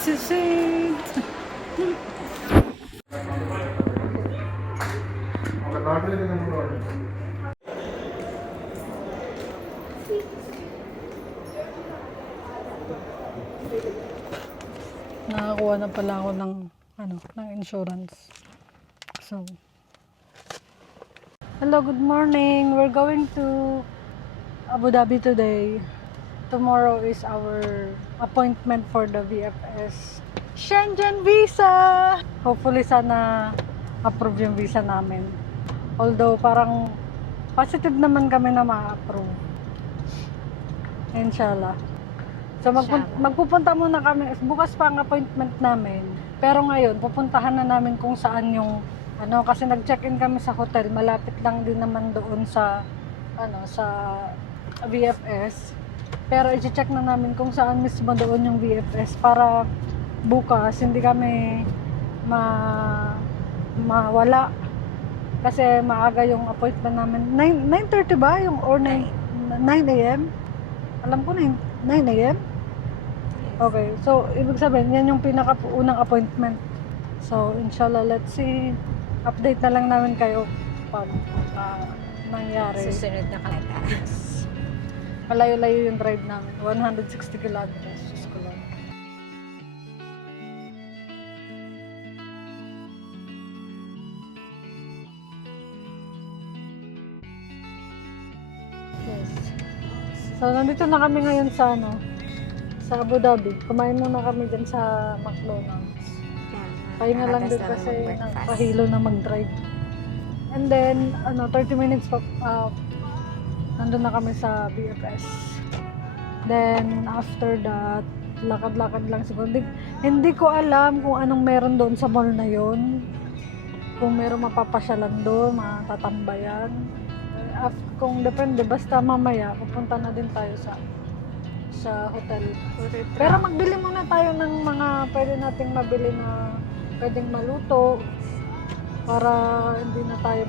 Succinct. Nakakuha na pala ako ng ng insurance. So, hello, good morning. We're going to Abu Dhabi today. Tomorrow is our appointment for the VFS Schengen visa. Hopefully sana approve yung visa namin. Although parang positive naman kami na ma-approve. Inshallah. So magpupunta muna kami. Bukas pa ang appointment namin. Pero ngayon pupuntahan na namin kung saan yung kasi nag-check-in kami sa hotel. Malapit lang din naman doon sa sa VFS. Pero i-check na namin kung saan mismo doon yung VFS para bukas hindi kami mawala. Kasi maaga yung appointment namin. 9:30 ba? Yung or 9 a.m.? Alam ko 9 a.m.? Okay. So, ibig sabihin, yan yung pinaka-unang appointment. So, inshallah, let's see. Update na lang namin kayo pag nangyari. Susunod na kalata. Malayo-layo yung drive namin. 160 kilometers. Diyos ko lang. Yes. So, nandito na kami ngayon sa sa Abu Dhabi. Kumain muna kami dyan sa McDonald's. Pahinga lang din kasi pahilo na mag-drive. And then, 30 minutes pa, nandun na kami sa BFS. Then, after that, lakad-lakad lang siguro. Hindi ko alam kung anong meron doon sa mall na yon. Kung meron mapapasyalan doon, matatambayan. Kung depende, basta mamaya, pupunta na din tayo sa hotel. Pero magbili muna tayo ng mga pwede nating mabili na pwedeng maluto para hindi na tayo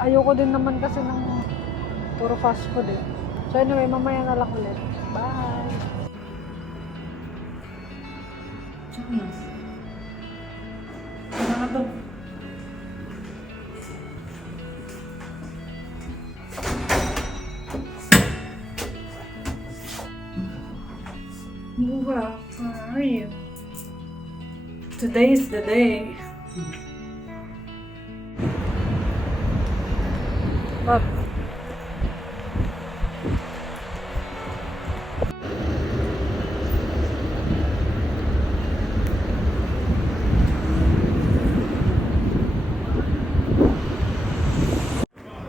ayoko din naman kasi ng puro fast food eh. So anyway, mamaya na lang ulit. Bye! Chakmas. Ano na to? Wow, how are you? Today is the day. What?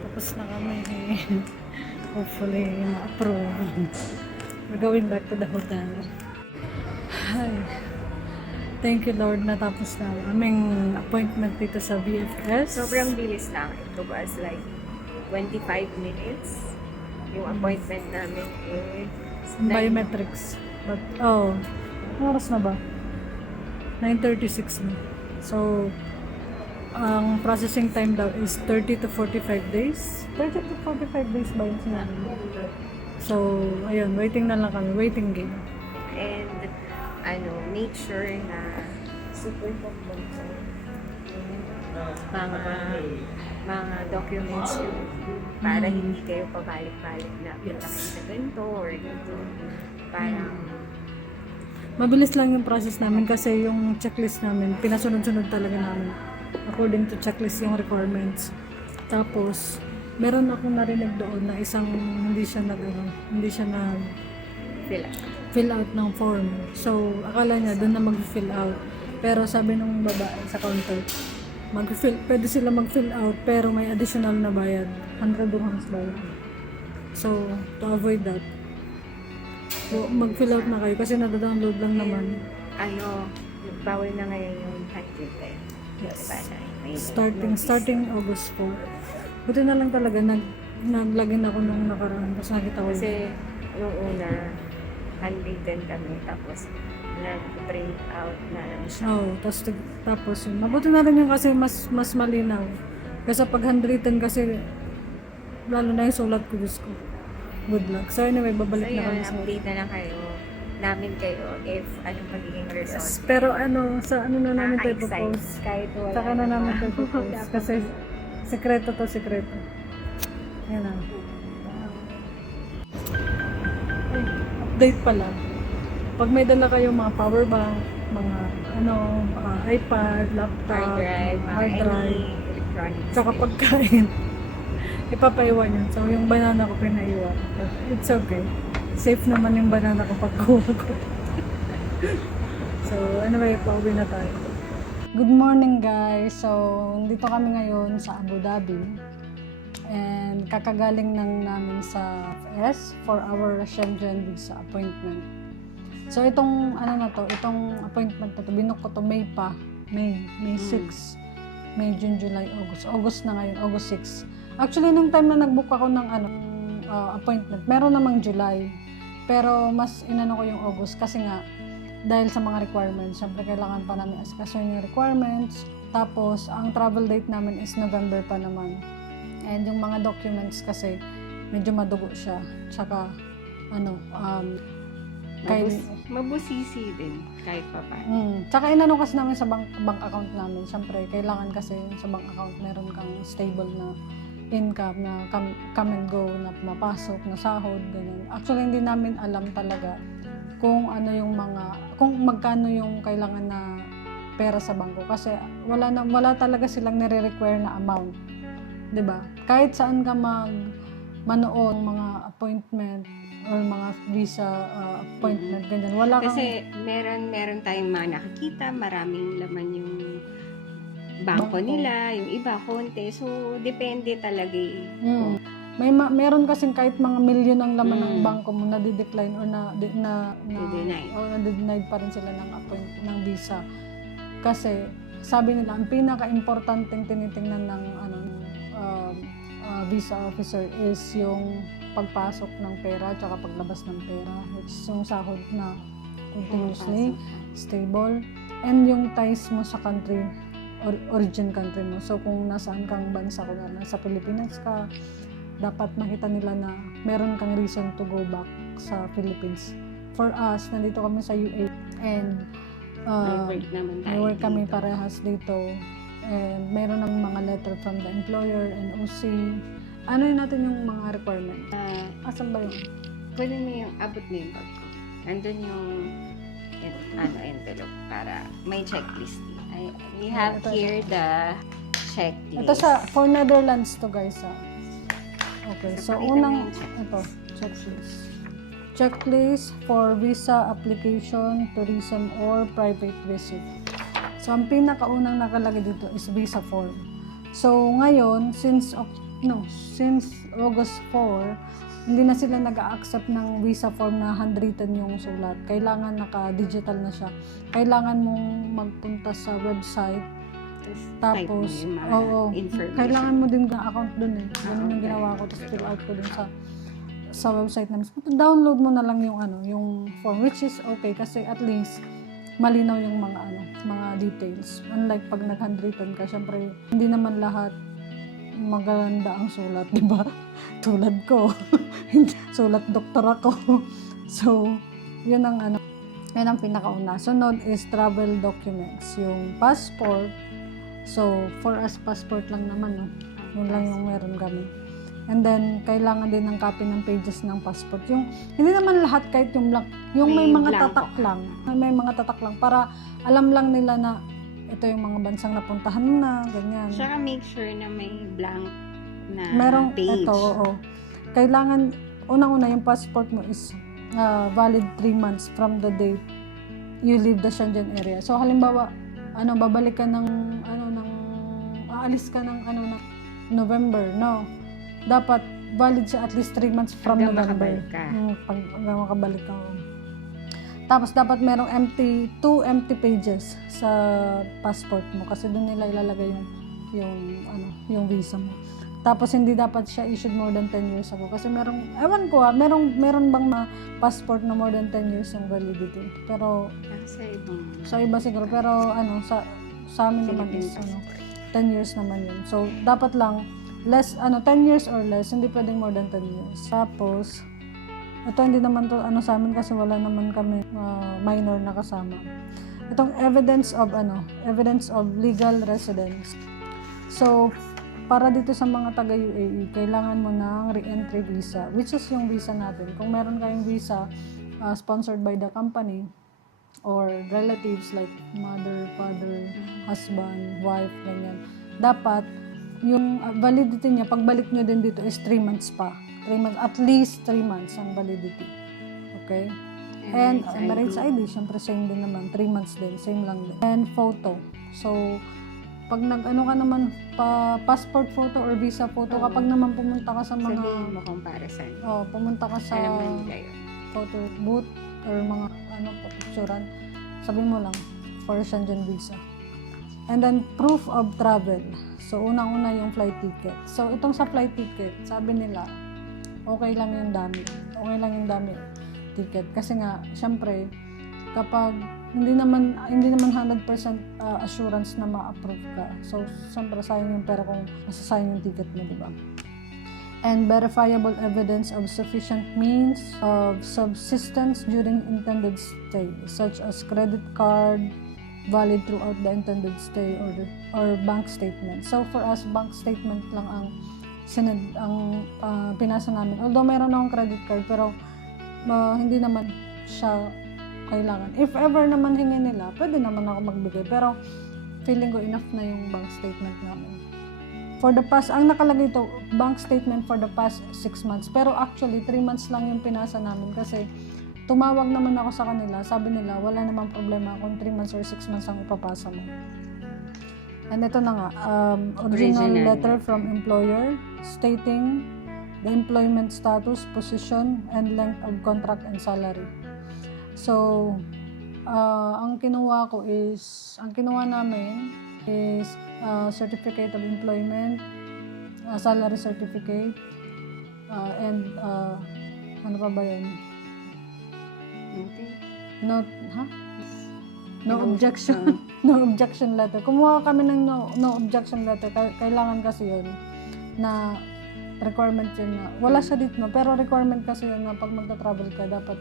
Tapos na kami. Hopefully, ma-approve. We're going back to the hotel. Hi. Thank you, Lord, natapos na aming appointment dito sa VFS. Sobrang bilis lang. It was like 25 minutes. Yung appointment namin is biometrics. But, oras na ba? 9:36 na. So, ang processing time daw is 30 to 45 days. 30 to 45 days ba yun sinabi? So, ayun, waiting na lang kami. Waiting game. And, make sure na super complete mga documents yun para hindi kayo pabalik-balik na punta kayo sa ganito or ganito. Parang mabilis lang yung process namin kasi yung checklist namin, pinasunod-sunod talaga namin according to checklist yung requirements. Tapos, meron akong narinig doon na isang hindi siya nag fill out ng form. So, akala niya doon na mag-fill out. Pero sabi nung babae sa counter, pwede sila mag-fill out pero may additional na bayad. 100 dirhams bayad. So, to avoid that, so, mag-fill out na kayo kasi nadadownload lang naman. Bawal na ngayon yung handwritten. Yes. Diba? Starting August 4. Buti na lang talaga nag-login ako nung nakaraan kasi nakita ko. Kasi yung una, handwritten kami, tapos nag-print out na lang siya. Tapos yun. Mabuti na rin yun kasi mas malinaw. Kasi pag handwritten kasi, lalo na yung sulat ko, Diyos ko. Good luck. So anyway, babalik na kami sa update na lang kayo namin kayo if anong magiging result. Pero sa na namin tayo Nakaka-excite propose. kahit wala. Saka na namin tayo propose. Dapat. Kasi sekreto to, sekreto. Yan na. Ay, update pala. Pag may dala kayo mga power bank, mga iPad, laptop, hard drive, hard drive, any electronics. tsaka pagkain, ipapaiwan yun. So, yung banana ko pinaiwan. But it's okay. Safe naman yung banana ko pag kuha ko. So, anyway, pauwi na tayo. Good morning, guys. So, dito kami ngayon sa Abu Dhabi. And kakagaling namin sa FS for our Shenzhen visa appointment. So, itong appointment na to, binook ko to May pa. May 6. May, June, July, August. August na ngayon, August 6. Actually, nung time na nag-book ako ng appointment, meron namang July. Pero mas inano ko yung August kasi nga, dahil sa mga requirements, syempre kailangan pa namin asikasuhin yung requirements. Tapos, ang travel date namin is November pa naman. And yung mga documents kasi, medyo madugo siya. Tsaka, Mabusisi din, kahit pa pa. Tsaka inano kasi namin sa bank account namin. Siyempre, kailangan kasi sa bank account meron kang stable na income na come and go, na mapasok, na sahod, ganyan. Actually, hindi namin alam talaga kung kung magkano yung kailangan na pera sa bangko. Kasi wala talaga silang nire-require na amount. 'Di ba? Kahit saan ka manood, mga appointment, or mga visa appointment, ganyan. Wala kang... Kasi meron tayong mga nakikita, maraming laman yung bangko nila, yung iba konti. So, depende talaga eh. Meron kasing kahit mga milyon ang laman ng bangko mo na di-decline or na-denied pa rin sila ng visa. Kasi sabi nila, ang pinaka-importanteng tinitingnan ng visa officer is yung pagpasok ng pera at paglabas ng pera, which is yung sahod na continuously, stable, and yung ties mo sa country, origin country mo. So kung nasaan kang bansa, kung nasa Pilipinas ka, dapat makita nila na meron kang reason to go back sa Philippines. For us, nandito kami sa UAE and may work kami parehas dito. And meron ng mga letter from the employer and OC. Ano yun natin yung mga requirement? Asan ba yun? Pwede mo yung abot mo yung bag ko. Andun yung envelope para may checklist. We have here the checklist. Ito for Netherlands to, guys. Okay, so unang, checklist. Checklist for visa application, tourism, or private visit. So, ang pinakaunang nakalagay dito is visa form. So, ngayon, since August 4, hindi na sila nag-a-accept ng visa form na handwritten yung sulat. Kailangan naka-digital na siya. Kailangan mong magpunta sa website. Tapos, kailangan mo din account dun eh. Ganun yung ginawa ko. Tapos fill out ko dun sa website namin. Download mo na lang yung form, which is okay kasi at least malinaw yung mga details. Unlike pag nag-handwritten ka, syempre hindi naman lahat maganda ang sulat, di ba? Tulad ko. Sulat doktor ako. So, yun ang pinakauna. Sunod is travel documents. Yung passport. So, for us, passport lang naman, no? Yun lang yung meron kami. And then, kailangan din ng copy ng pages ng passport. Yung, hindi naman lahat kahit yung blank. Yung may mga tatak lang. May mga tatak lang. Para alam lang nila na ito yung mga bansang napuntahan na, ganyan. Saka make sure na may blank na merong page. Ito, kailangan, unang-una, yung passport mo is valid 3 months from the date you leave the Shenzhen area. So, halimbawa, babalik ka aalis ka ng November, no? Dapat valid siya at least 3 months from hanggang November. Makabalik ka. Hanggang makabalik ka. Tapos dapat merong 2 empty pages sa passport mo kasi doon nila ilalagay yung visa mo. Tapos hindi dapat siya issued more than 10 years ago kasi meron bang passport na more than 10 years yung validity. Pero sa iba siguro, pero sa amin naman is 10 years naman yun. So dapat lang 10 years or less, hindi pwedeng more than 10 years. Tapos Ito hindi naman to ano sa amin kasi wala naman kami minor na kasama. Itong evidence of legal residence. So, para dito sa mga taga UAE, kailangan mo ng re-entry visa, which is yung visa natin. Kung meron kayong visa sponsored by the company or relatives like mother, father, husband, wife, ganyan. Dapat yung validity niya, pagbalik nyo din dito is 3 months pa. 3 months, at least 3 months ang validity. Okay? And Emirates ID, syempre same din naman. 3 months din, same lang din. And photo. So, pag nag-ano ka naman, passport photo or visa photo, kapag naman pumunta ka sa mga... Sabihin mo comparison. Pumunta ka sa Alam na nila yun. photo booth or mga picturean, sabihin mo lang, for Schengen visa. And then, proof of travel. So, unang-una yung flight ticket. So, itong sa flight ticket, sabi nila, okay lang yung dami. Okay lang yung dami ticket. Kasi nga, syempre, kapag hindi naman 100% assurance na ma-approve ka. So, syempre, sayang yung pera kung masasayang yung ticket mo, di ba? And verifiable evidence of sufficient means of subsistence during intended stay, such as credit card, valid throughout the intended stay, or bank statement. So, for us, bank statement lang ang pinasa namin. Although meron akong credit card, pero hindi naman siya kailangan. If ever naman hingin nila, pwede naman ako magbigay. Pero feeling ko enough na yung bank statement namin. For the past, ang nakalagay ito, bank statement for the past 6 months. Pero actually, 3 months lang yung pinasa namin kasi tumawag naman ako sa kanila. Sabi nila, wala namang problema kung 3 months or 6 months ang ipapasa mo. And ito na nga, original letter from employer stating the employment status, position, and length of contract and salary. So, ang kinuha namin is certificate of employment, salary certificate, and ano pa ba yun? No objection. No objection letter. Kumuha kami ng no objection letter. Kailangan kasi yun na requirement yun na, wala siya dito, no? Pero requirement kasi yun na pag magta-travel ka, dapat,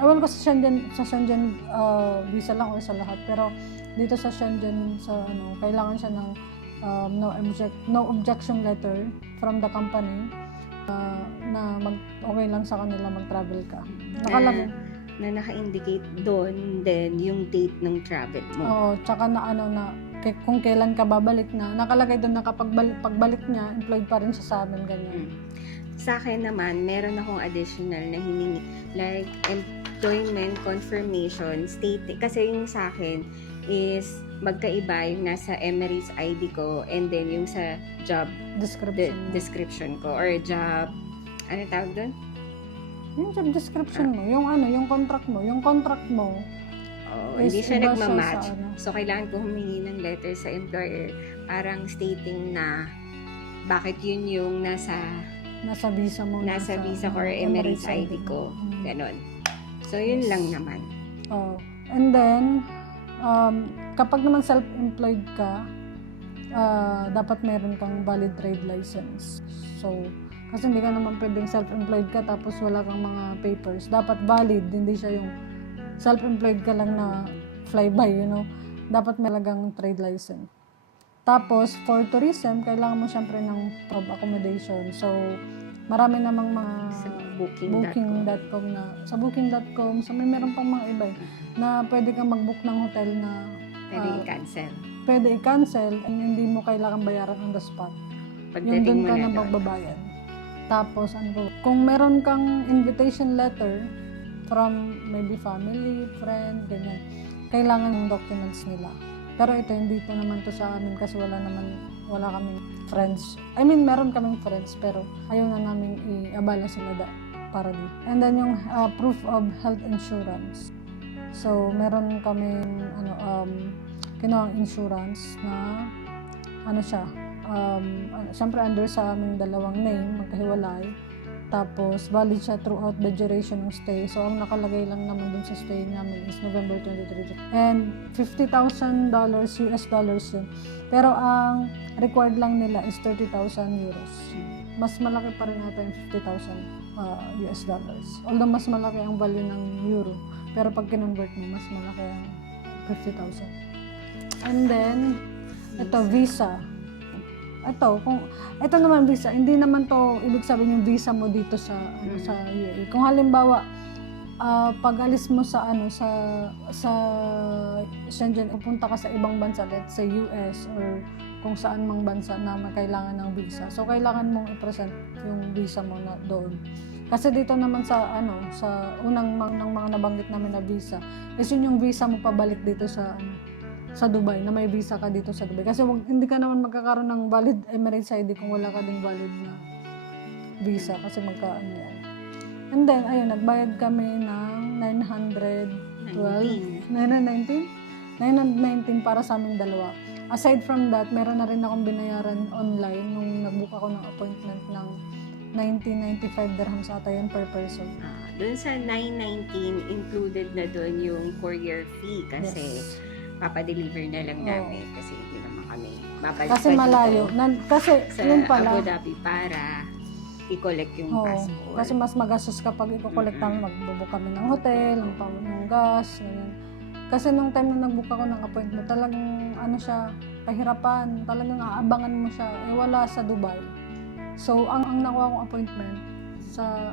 ewan ko sa Schengen visa lang o sa lahat, pero dito sa Schengen, kailangan siya ng no objection letter from the company na okay lang sa kanila mag-travel ka. Nakalagay. Na naka-indicate doon din yung date ng travel mo. Oo, tsaka na kung kailan ka babalik na. Nakalagay doon na kapag pagbalik niya, employed pa rin siya sa amin, ganyan. Sa akin naman, meron akong additional na hiningi, like employment confirmation stating, kasi yung sa akin is magkaiba yung nasa Emirates ID ko and then yung sa job description ko or job, ano tawag doon? Yung job description mo, yung contract mo, hindi siya nagmamatch. Sa So, kailangan ko humingi ng letter sa employer parang stating na bakit yun yung nasa visa mo. Nasa visa ko or Emirates ID ko. Ganon. So, yun lang naman. And then, kapag naman self-employed ka, dapat meron kang valid trade license. So, kasi hindi ka naman pwedeng self-employed ka tapos wala kang mga papers. Dapat valid, hindi siya yung self-employed ka lang na fly-by, Dapat may lagang trade license. Tapos, for tourism, kailangan mo syempre ng accommodation. So, marami namang mga Sa booking.com sa booking.com, so meron pang mga iba na pwede kang mag-book ng hotel na pwede i-cancel and hindi mo kailangan bayaran on the spot. Yung doon ka na magbabayad. Tapos, kung meron kang invitation letter from maybe family, friend, ganyan, kailangan ng documents nila. Pero ito, hindi ito naman to sa amin kasi wala kaming friends. I mean, meron kaming friends, pero ayaw na namin i-abala sila para dito. And then yung proof of health insurance. So, meron kaming kinuhang insurance na siyempre under sa aming dalawang name, magkahiwalay. Tapos, valid siya throughout the duration ng stay. So, ang nakalagay lang naman dun sa stay namin is November 23. And $50,000 US dollars yun. Pero, ang required lang nila is 30,000 euros. mas malaki pa rin natin yung 50,000 US dollars. Although mas malaki ang value ng euro, pero pag kinonvert mo, mas malaki ang 50,000. And then, ito, visa. Ito naman visa, hindi naman to ibig sabihin yung visa mo dito sa sa UAE. Kung halimbawa, pag alis mo sa Schengen, pupunta ka sa ibang bansa, let's say US or kung saan mang bansa na may kailangan ng visa. So kailangan mong i-present yung visa mo na doon. Kasi dito naman sa unang ng mga nabanggit namin na visa, is yun yung visa mo pabalik dito sa Dubai, na may visa ka dito sa Dubai. Kasi hindi ka naman magkakaroon ng valid Emirates ID kung wala ka ding valid na visa kasi yan. And then, ayun, nagbayad kami ng 919 para sa aming dalawa. Aside from that, meron na rin akong binayaran online nung nag-book ako ng appointment ng 1995 dirhams ata yun per person. Doon sa 919, included na doon yung courier fee kasi papadeliver na lang namin kasi hindi naman kami babalik kasi malayo. Kasi sa yun pala. Abu Dhabi para i-collect yung passport. Kasi mas magastos kapag i-collect kami, magbubook kami ng hotel, ng gas, ganyan. Kasi nung time na nag-book ako ng appointment, talagang pahirapan, talagang aabangan mo siya, wala sa Dubai. So, ang nakuha kong appointment sa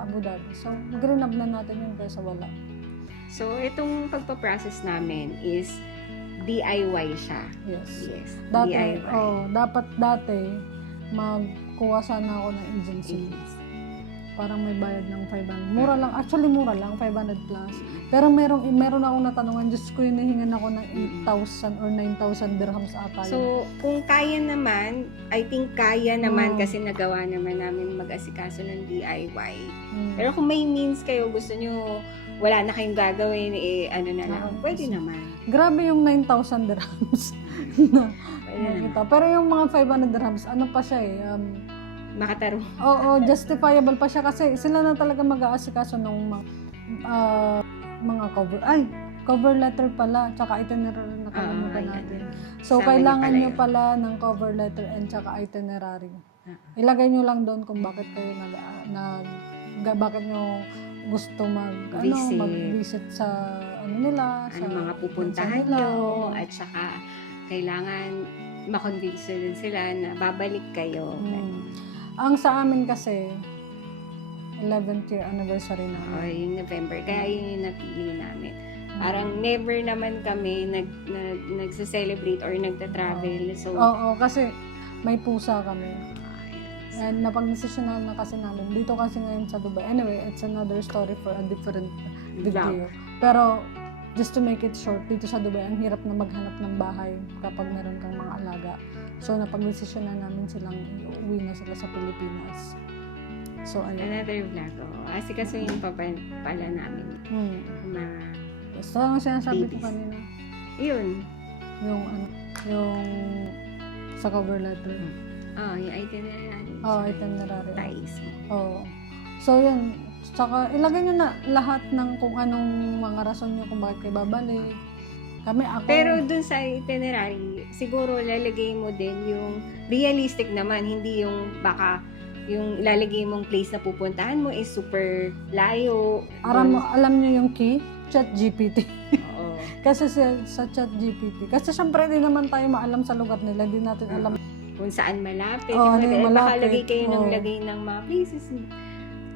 Abu Dhabi. So, mag-renab na natin yun kaysa wala. So, itong pagpaprocess namin is DIY siya. Yes. DIY. Dapat dati, magkuha sana ako ng agency. Parang may bayad ng 500. Mura lang. Actually, mura lang. 500 plus. Pero meron akong natanungan. Diyos ko, hinihingan ako ng 8,000 or 9,000 dirhams ata. So, kung kaya naman, I think kaya naman kasi nagawa naman namin mag-asikaso ng DIY. Pero kung may means kayo, gusto nyo, wala na kayong gagawin, na lang. Pwede naman. Grabe yung 9,000 dirhams. Nakita. Pero yung mga 500 dirhams, ano pa siya Makataro. Oo, justifiable pa siya kasi sila na talaga mag-aasikaso ng mga cover letter pala, tsaka itinerary na nakalimutan natin. So, kailangan nyo pala ng cover letter and tsaka itinerary. Ilagay nyo lang doon kung bakit kayo bakit nyo gusto mag-visit sa nila, sa mga pupuntahan nyo, at saka kailangan makonvince din sila na babalik kayo. Ang sa amin kasi 11th year anniversary namin. Yung November. Kaya yun yung napili namin. Parang never naman kami nagse-celebrate or nagta-travel. So, kasi may pusa kami. And napag-desisyonan na kasi namin. Dito kasi ngayon sa Dubai. Anyway, it's another story for a different video. Pero, just to make it short, dito sa Dubai, ang hirap na maghanap ng bahay kapag meron kang mga alaga. So, napag-desisyonan namin silang uuwi na sila sa Pilipinas. So, ayun. Another vlog. Kasi yung pala namin. So, ang sinasabi ko kanina. Yun. Yung sa cover letter. Yung itinerary. Itinerary. Tais mo. So, yun. Saka, ilagay nyo na lahat ng kung anong mga rason nyo kung bakit kayo babalik. Ako. Pero dun sa itinerary, siguro lalagay mo din yung realistic naman, hindi yung baka yung lalagay mong place na pupuntahan mo is super layo. Alam nyo yung key? ChatGPT. Oo. Kasi sa ChatGPT. Kasi syempre hindi naman tayo maalam sa lugar nila. Hindi natin alam kung saan malapit. Malapit. Baka lagay kayo ng lagay ng mga places.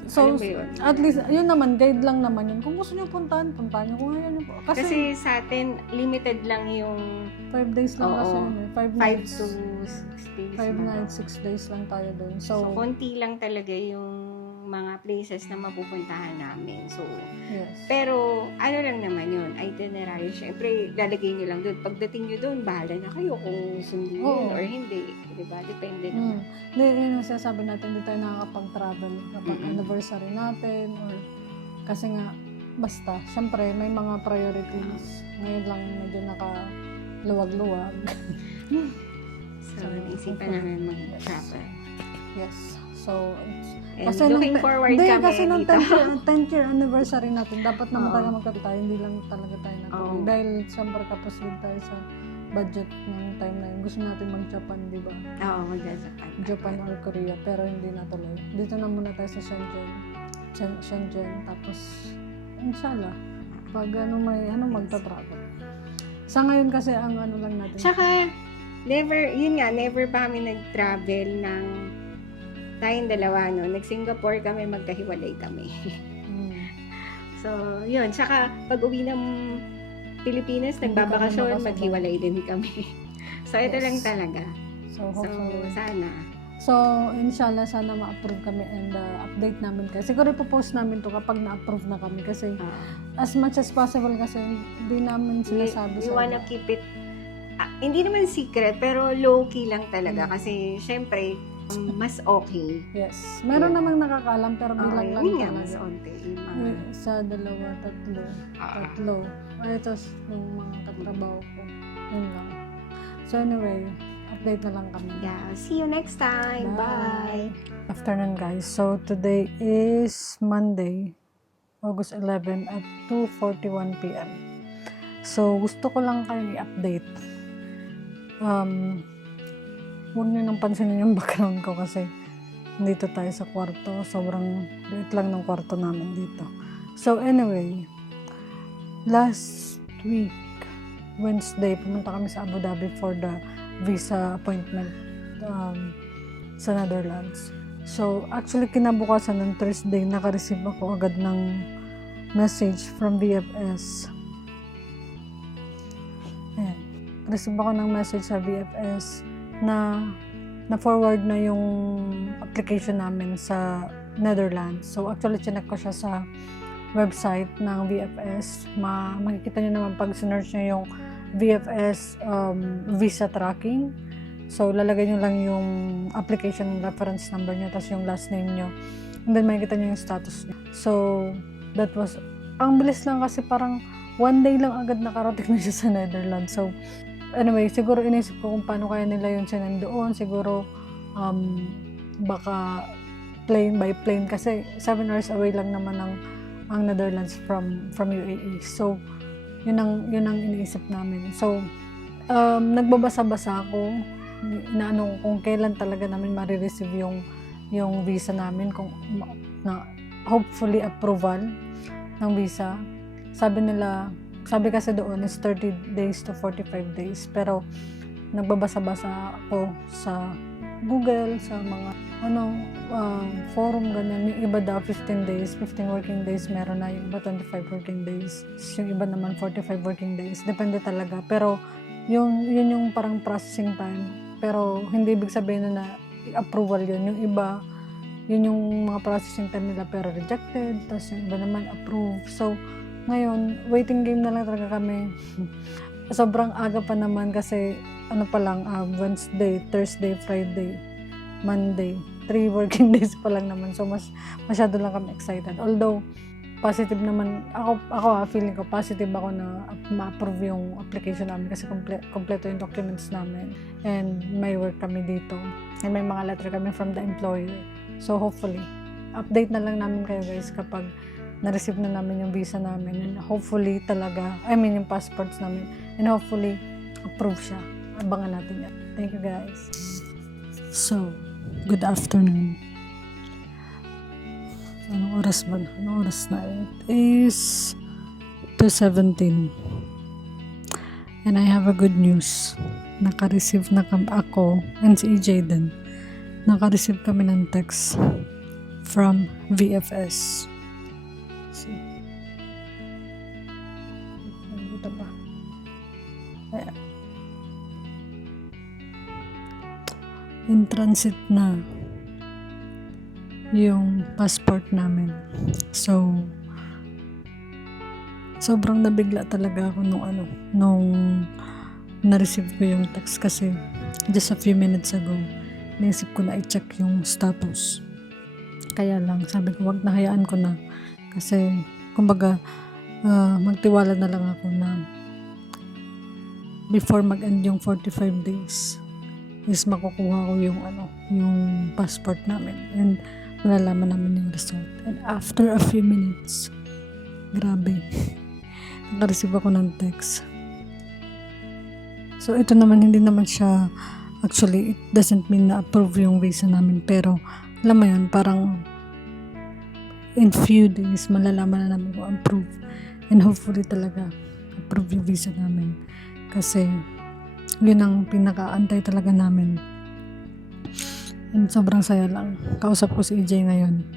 So, at least, yun naman, guide lang naman yun. Kung gusto nyo puntahan nyo. Kung ayaw nyo po. Kasi sa atin, limited lang yung 5 days lang kasi yun. 5 nights. 5 to 6 days. 5 nights, 6 days lang tayo doon. So, konti lang talaga yung mga places na mapupuntahan namin. So, yes. Pero, lang naman yun, itinerary. Siyempre, lalagay nyo lang doon. Pagdating nyo doon, bahala na kayo kung sundin yun or hindi. Diba? Depende naman. Yun ang sinasabi natin, hindi tayo nakakapag-travel kapag anniversary natin or kasi nga, basta, siyempre, may mga priorities. Ngayon lang medyo nakaluwag-luwag. So, naisipan namin mag-travel. Yes. So, and looking forward kami kasi nung dito. 10th year anniversary natin, dapat naman tayo magkatay. Hindi lang talaga tayo natuloy. Dahil siyempre tapos din tayo sa budget ng time na yun. Gusto natin mag-Japan, di ba? Oo, mag-Japan. Japan or Korea, pero hindi natuloy. Dito na muna tayo sa Shenzhen, tapos inshallah, pag magta-travel. Sa ngayon kasi ang ano lang natin. Tsaka, never pa kami nag-travel ng tayong dalawa, no? Nag-Singapore kami, magkahiwalay kami. So, yun. Tsaka, pag uwi ng Pilipinas, nagbabakasyon, maghiwalay din kami. So, ito lang talaga. So, So, hopefully. sana. So, inshallah, sana ma-approve kami and update namin kayo. Siguro ipopost namin to kapag na-approve na kami kasi as much as possible kasi hindi namin sinasabi We sa wanna iba. keep it, hindi naman secret, pero low-key lang talaga. Kasi, syempre, mas okay. Yes. Meron namang nakakalam pero bilang lang yun nga, mas talaga. onte. Isa, dalawa, tatlo. Ay, ito yung mga katrabaho ko. Yun lang. So anyway, update na lang kami. Yeah, see you next time. Bye. Afternoon guys. So today is Monday, August 11 at 2:41 p.m. So gusto ko lang kayo i-update. Huwag nyo nang pansinin yung background ko kasi dito tayo sa kwarto. Sobrang liit lang ng kwarto namin dito. So anyway, last week, Wednesday, pumunta kami sa Abu Dhabi for the visa appointment sa Netherlands. So actually, kinabukasan ng Thursday, naka-receive ako agad ng message from VFS. Ayan. Receive ako ng message sa VFS na na-forward na yung application namin sa Netherlands. So, actually, chinek ko siya sa website ng VFS. Makikita nyo naman pag sinearch nyo yung VFS visa tracking. So, lalagay nyo lang yung application reference number nyo, tapos yung last name nyo. And then, makikita nyo yung status nyo. So, that was, ang bilis lang kasi parang one day lang agad nakarating na siya sa Netherlands. So, anyway, siguro inisip ko kung paano kaya nila yung sinend doon. Siguro, baka plane by plane kasi 7 hours away lang naman ang Netherlands from UAE. So, yun ang iniisip namin. So, nagbabasa-basa ako na kung kailan talaga namin marireceive yung visa namin, kung na hopefully approval ng visa. Sabi kasi doon is 30 days to 45 days. Pero nagbabasa-basa ako sa Google, sa mga forum, ganyan. Yung iba daw 15 working days meron na. Yung iba 25 working days. Yung iba naman 45 working days. Depende talaga. Pero yun yung parang processing time. Pero hindi ibig sabihin na approval yun. Yung iba, yun yung mga processing time nila pero rejected. Tapos yung iba naman approve. So, ngayon, waiting game na lang talaga kami. Sobrang aga pa naman kasi pa lang, Wednesday, Thursday, Friday, Monday. 3 working days pa lang naman. So, masyado lang kami excited. Although, positive naman, ako feeling ko, positive ako na ma-approve yung application namin kasi kompleto yung documents namin. And may work kami dito. And may mga letter kami from the employer. So, hopefully, update na lang namin kayo guys kapag na-receive na namin yung visa namin. And hopefully talaga, yung passports namin. And hopefully, approve siya. Abangan natin yan. Thank you guys. So, good afternoon. Anong oras ba? Anong oras na? It is 2:17. And I have a good news. Naka-receive na ako and si EJ din. Naka-receive kami ng text from VFS. See? Dito ba? Ayan. In transit na yung passport namin. So, sobrang nabigla talaga ako nung na-receive ko yung text kasi just a few minutes ago, naisip ko na i-check yung status. Kaya lang, sabi ko, wag nahayaan ko na. Kasi, kumbaga, magtiwala na lang ako na before mag-end yung 45 days is makukuha ko yung passport namin. And malalaman namin yung result. And after a few minutes, grabe, naka-receive ako ng text. So ito naman, hindi naman siya, actually, it doesn't mean na approve yung visa namin. Pero, alam mo yun, parang in few days, malalaman na namin kung approve. And hopefully talaga, approve yung visa namin. Kasi, yun ang pinakaantay talaga namin. And sobrang saya lang. Kausap ko si EJ ngayon.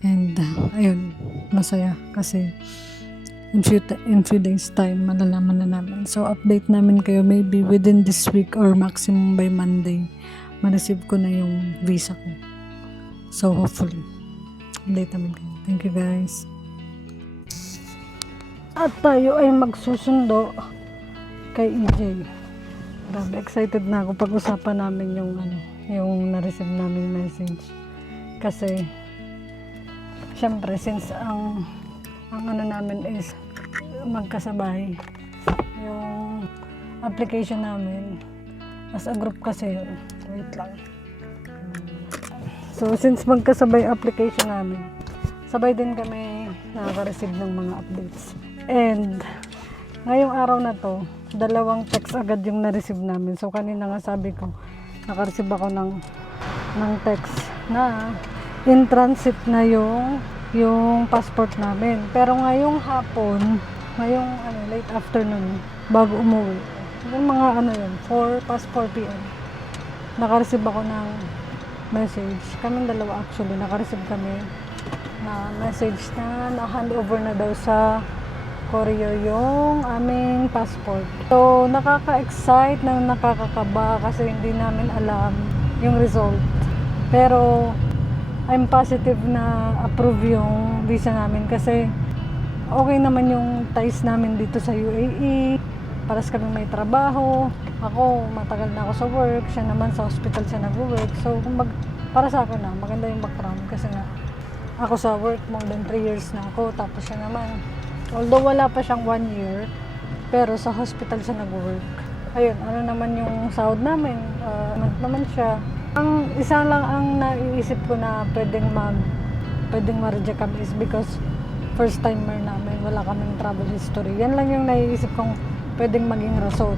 And, ayun, masaya. Kasi, in few days time, malalaman na namin. So, update namin kayo maybe within this week or maximum by Monday. Ma-receive ko na yung visa ko. So, hopefully, update namin kayo. Thank you guys. At tayo ay magsusundo kay EJ. Grabe, excited na ako pag-usapan namin yung na-receive namin message. Kasi, syempre, since ang namin is magkasabay yung application namin as a group kasi yun. Wait lang. So, since magkasabay application namin, sabay din kami nakaka-receive ng mga updates. And, ngayong araw na to, 2 text agad yung na-receive namin. So, kanina nga sabi ko, naka-receive ako ng text na in transit na yung passport namin. Pero ngayong hapon, late afternoon, bago umuwi, yung mga 4 p.m., naka-receive ako ng message. Kaming dalawa actually, naka-receive kami na message na na-handover na daw sa courier yung aming passport. So, nakaka-excite na nakakakaba kasi hindi namin alam yung result. Pero, I'm positive na approve yung visa namin kasi okay naman yung ties namin dito sa UAE. Paras kami may trabaho. Ako, matagal na ako sa work. Siya naman sa hospital siya nag-work. So, para sa akin na, maganda yung background kasi nga, ako sa work, more than 3 years na ako. Tapos siya naman, although wala pa siyang 1 year, pero sa hospital siya nag-work. Ayun, ano naman yung sahod namin, naman siya. Ang isa lang ang naiisip ko na pwedeng ma-reject kami is because first timer namin, wala kaming travel history. Yan lang yung naiisip kong pwedeng maging rason.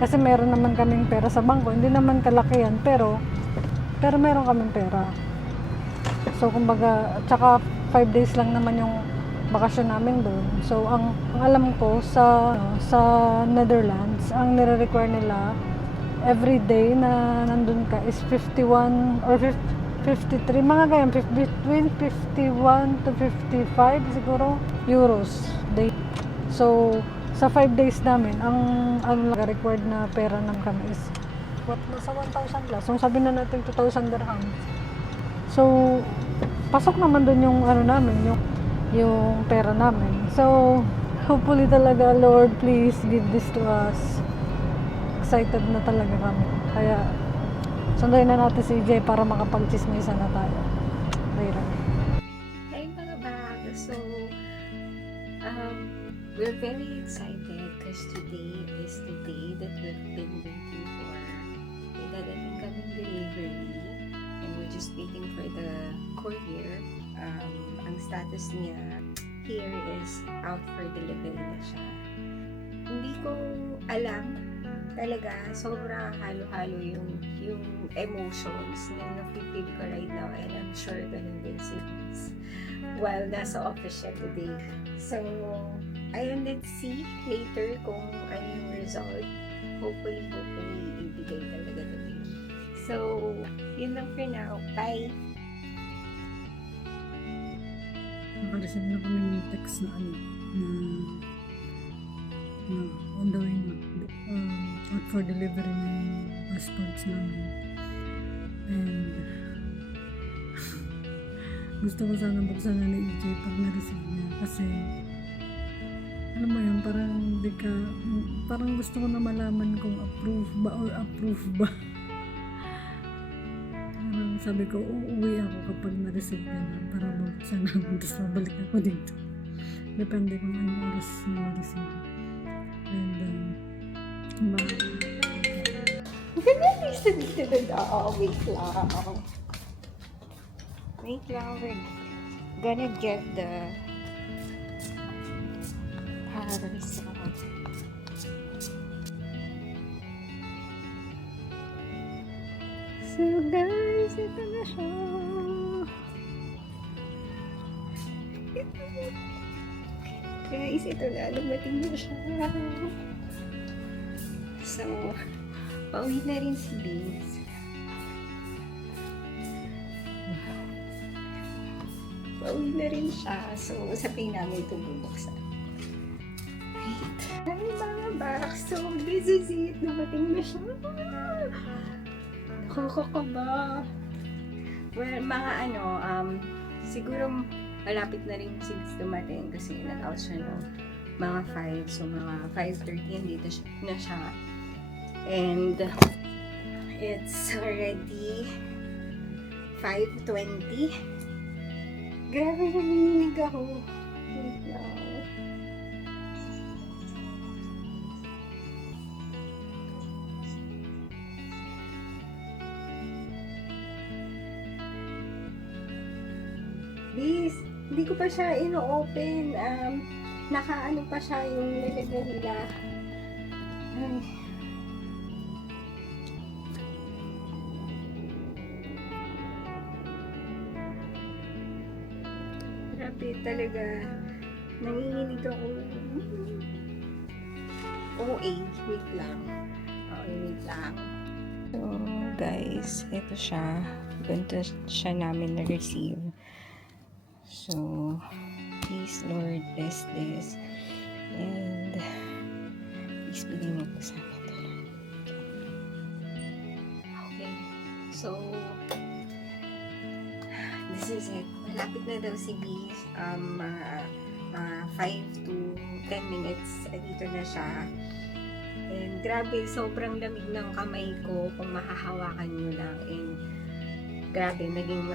Kasi meron naman kaming pera sa bangko, hindi naman kalakihan, pero meron kaming pera. So kumbaga, tsaka 5 days lang naman yung bakasyon namin doon. So ang alam ko sa Netherlands, ang nire-require nila every day na nandun ka is 51 or 53, mga ganyan, between 51 to 55 siguro euros day. So sa 5 days namin, ang required na pera namin kami is nasa 1,000 plus. So sabi na natin 2,000 dirhams. So pasok naman doon yung namin, yung pera namin. So, hopefully talaga, Lord, please give this to us. Excited na talaga kami. Kaya, sunduin na natin si EJ para makapag-chismisa na tayo. Later. Hey mga bag! So, we're very excited because today is the day that we've been waiting for. May dadating kaming delivery and we're just waiting for the courier. Ang status niya here is out for delivery na siya. Hindi ko alam talaga, sobrang halo-halo yung emotions na napipil ko right now, and I'm sure ganun din si Liz while nasa office siya today. So, ayun, let's see later kung ano yung result. Hopefully, ibigay talaga today. So, yun lang for now. Bye! Naka-receive na kami ng text na on the way na out for delivery na yung passports namin. And gusto ko sana buksan na ni EJ pag na-receive niya kasi alam mo yun, parang gusto ko na malaman kung approve ba. Sabi ko, uuwi ako kapag na-receive ka na para mabuksan namin, tapos mabalik ako dito. Depende kung anong oras na ma-receive. And Ganda lista dito na. Wait lang. We're gonna get the parcel. So guys, ito na siya. Guys, ito na. Lumating na siya. So, pauwi na rin si Biz. Pauwi na rin siya. So, sabihin namin ito bubuksan. Wait. Ay, mga box. So, this is it. Lumating na siya. Nakakakaba. Well, mga siguro malapit na rin since dumating kasi nag-out siya no, mga 5. So, mga 5:30 dito na siya. And, it's already 5:20. Grabe, nanginginig ako. Wait lang. Please, hindi ko pa siya ino-open. Nakaano pa siya yung lalagyan nila. Ay. Grabe talaga. Nanginginig ako. Wait lang. Wait lang. So, guys, ito siya. Ganito siya namin na-receive. So, please, Lord, bless this. And, please, bigay mo po sa amin ito. Okay. So, this is it. Malapit na daw si Biz. 5 to 10 minutes. Dito na siya. And grabe, sobrang lamig ng kamay ko kung mahahawakan nyo lang. And grabe, naging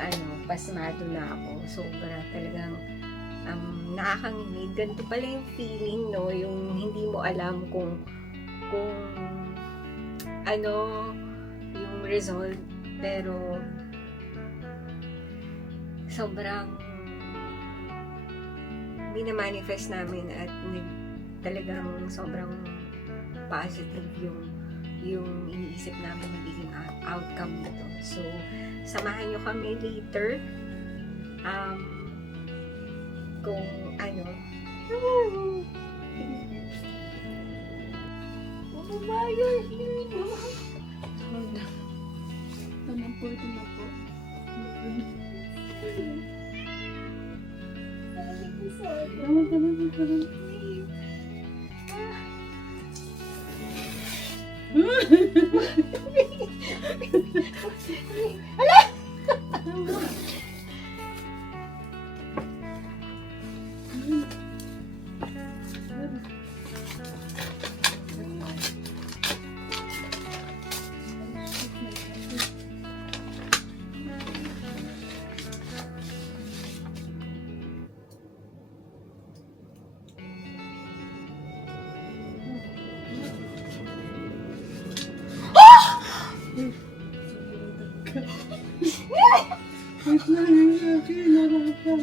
pasmado na ako. Sobra talagang nakakanginig. Ganito pala yung feeling, no? Yung hindi mo alam kung yung result. Pero sobrang minamanifest namin at talagang sobrang positive yung iniisip namin magiging outcome nito. So, samahan nyo kami later kung ano. Mababayos nyo. Hold on. Ito na po. Wait lang yung akin, narapan.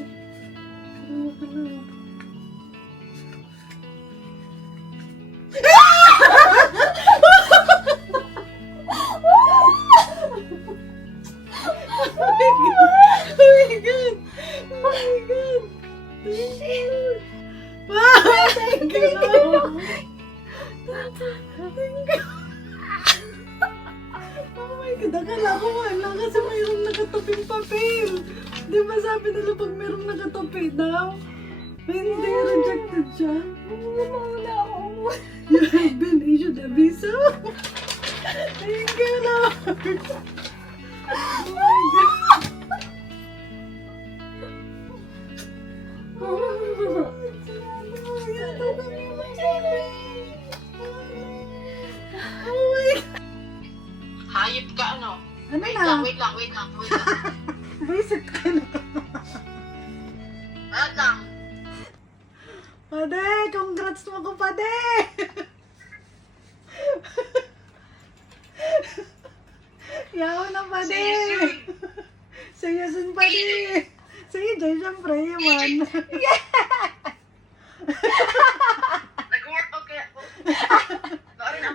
Akala ko wala kasi mayroong nakataping papel. Di ba sabi nila pag mayroong nakatapi daw? Hindi, rejected siya. Wala ako. You have been issued a visa? Thank you, Lord. Oh my God. Hayop ka, ano? Ano Wait na? lang. Visit ka na. Wait lang. Pade, congrats mo ko, Pade! Yaw na, Pade! Sa'yo sun, Pade! Sa'yo dyan, syempre, yaman. Nag-work okay ako. Sorry na.